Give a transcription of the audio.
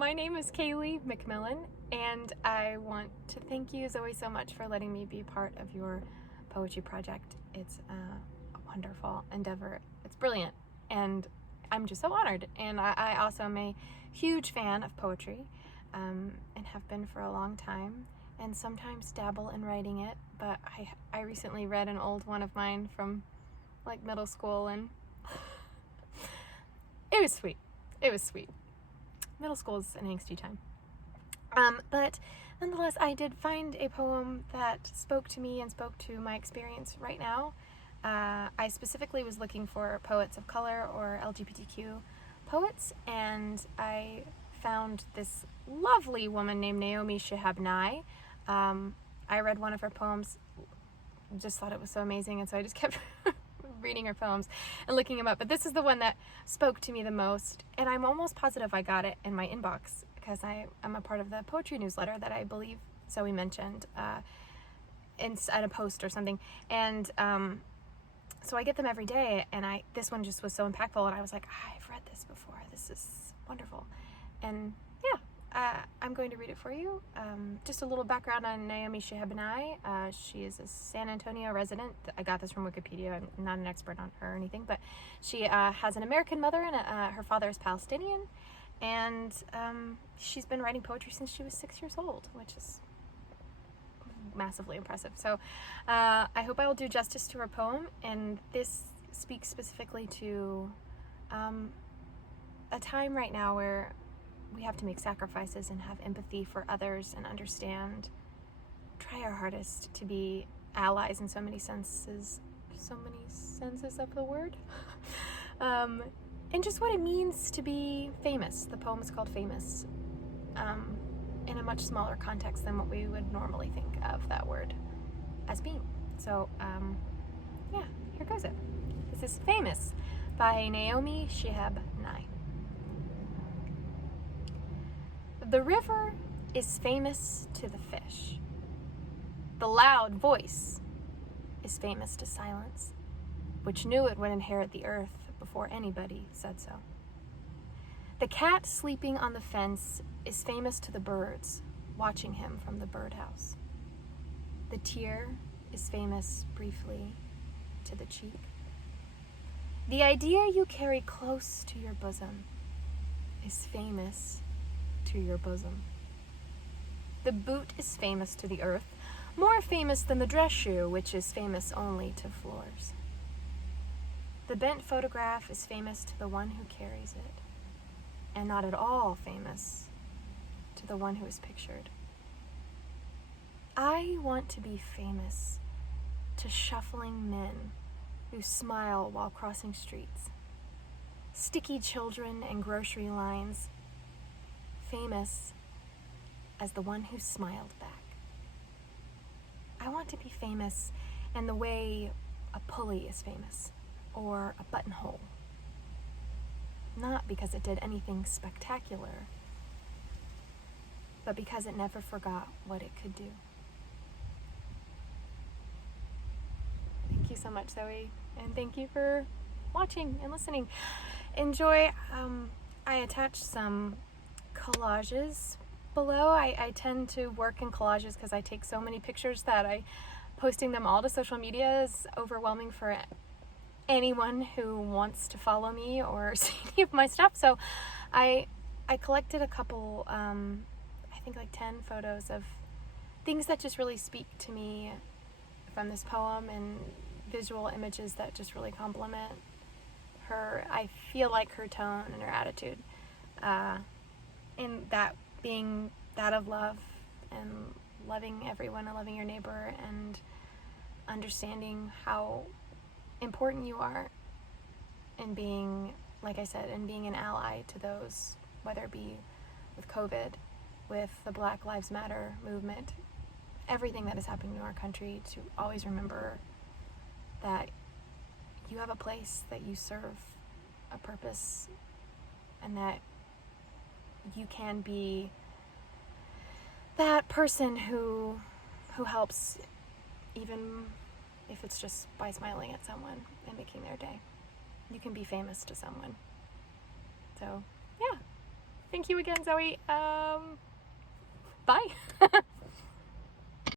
My name is Kaylee McMillan, and I want to thank you, Zoe, so much for letting me be part of your poetry project. It's a wonderful endeavor. It's brilliant, and I'm just so honored. And I also am a huge fan of poetry, and have been for a long time, and sometimes dabble in writing it. But I recently read an old one of mine from like middle school, and it was sweet. It was sweet. Middle school is an angsty time. But nonetheless, I did find a poem that spoke to me and spoke to my experience right now. I specifically was looking for poets of color or LGBTQ poets, and I found this lovely woman named Naomi Shihab Nye. I read one of her poems, just thought it was so amazing, and so I just kept reading her poems and looking them up. But this is the one that spoke to me the most, and I'm almost positive I got it in my inbox because I'm a part of the poetry newsletter that I believe Zoe mentioned in a post or something. And so I get them every day, and this one just was so impactful, and I was like, I've read this before. This is wonderful. And yeah, I'm going to read it for you. Just a little background on Naomi Shihab Nye. She is a San Antonio resident. I got this from Wikipedia. I'm not an expert on her or anything, but she has an American mother, and her father is Palestinian. And she's been writing poetry since she was 6 years old, which is massively impressive. So I hope I will do justice to her poem. And this speaks specifically to a time right now where we have to make sacrifices and have empathy for others and understand, try our hardest to be allies in so many senses of the word. And just what it means to be famous. The poem is called Famous, in a much smaller context than what we would normally think of that word as being. So, yeah, here goes it. This is Famous by Naomi Shihab Nye. The river is famous to the fish. The loud voice is famous to silence, which knew it would inherit the earth before anybody said so. The cat sleeping on the fence is famous to the birds watching him from the birdhouse. The tear is famous briefly to the cheek. The idea you carry close to your bosom is famous to your bosom. The boot is famous to the earth, more famous than the dress shoe, which is famous only to floors. The bent photograph is famous to the one who carries it, and not at all famous to the one who is pictured. I want to be famous to shuffling men who smile while crossing streets, sticky children and grocery lines, famous as the one who smiled back. I want to be famous in the way a pulley is famous, or a buttonhole. Not because it did anything spectacular, but because it never forgot what it could do. Thank you so much, Zoe, and thank you for watching and listening. Enjoy. I attached some collages below. I tend to work in collages because I take so many pictures that posting them all to social media is overwhelming for anyone who wants to follow me or see any of my stuff. So I collected a couple, I think like 10 photos of things that just really speak to me from this poem, and visual images that just really complement her. I feel like her tone and her attitude, and that being that of love and loving everyone and loving your neighbor and understanding how important you are in being, like I said, in being an ally to those, whether it be with COVID, with the Black Lives Matter movement, everything that is happening in our country, to always remember that you have a place, that you serve a purpose, and that you can be that person who helps, even if it's just by smiling at someone and making their day. You can be famous to someone. So, yeah. Thank you again, Zoe. Bye.